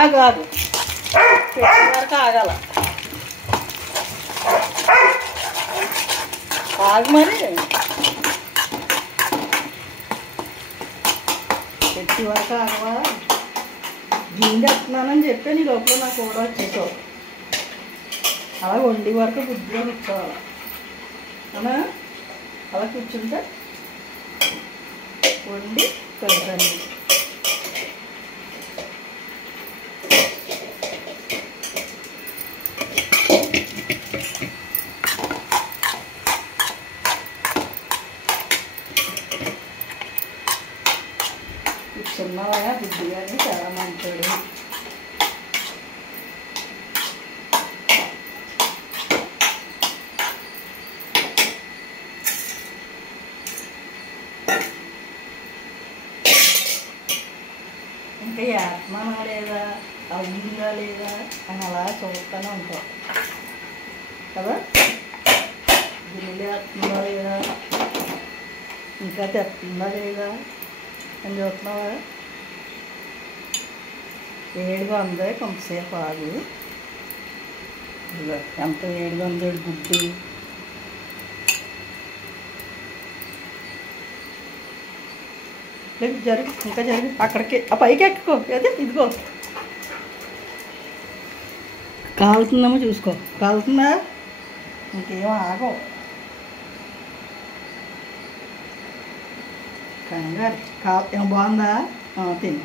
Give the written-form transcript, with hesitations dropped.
ఆగు ఆగు పెట్టిన వరకు ఆగాల ఆగు మరి పెట్టి వరకు ఆగవా గిన్నె ఎత్తున్నానని చెప్పి నీ లోపల నాకు కూడా వచ్చేసావు అలా వండి వరకు బుద్ధిగా కూర్చోవాలి అవునా అలా కూర్చుంటే వండి పెడతాను కూర్చున్నావా బుద్ధిగానే చాలా మంచోడు ఇంకా వేస్తున్నానా లేదా అయిందా లేదా అని అలా చూస్తూనే ఉంటాం కదా గిన్నెలు వేస్తుందా లేదా ఇంకా తెస్తుందా లేదా అని చూస్తున్నావా వేడిగా ఉందే కొంతసేపు ఆగు ఎంత వేడిగా ఉందో గుడ్డు లేదు జరిగి ఇంకా జరిగి అక్కడికి ఆ పైకి ఎక్కుకో అదే ఇదిగో కాలుతుందేమో చూసుకో కాలుతుందా ఇంకేం ఆగో కంగారు ఏం బాగుందా తిని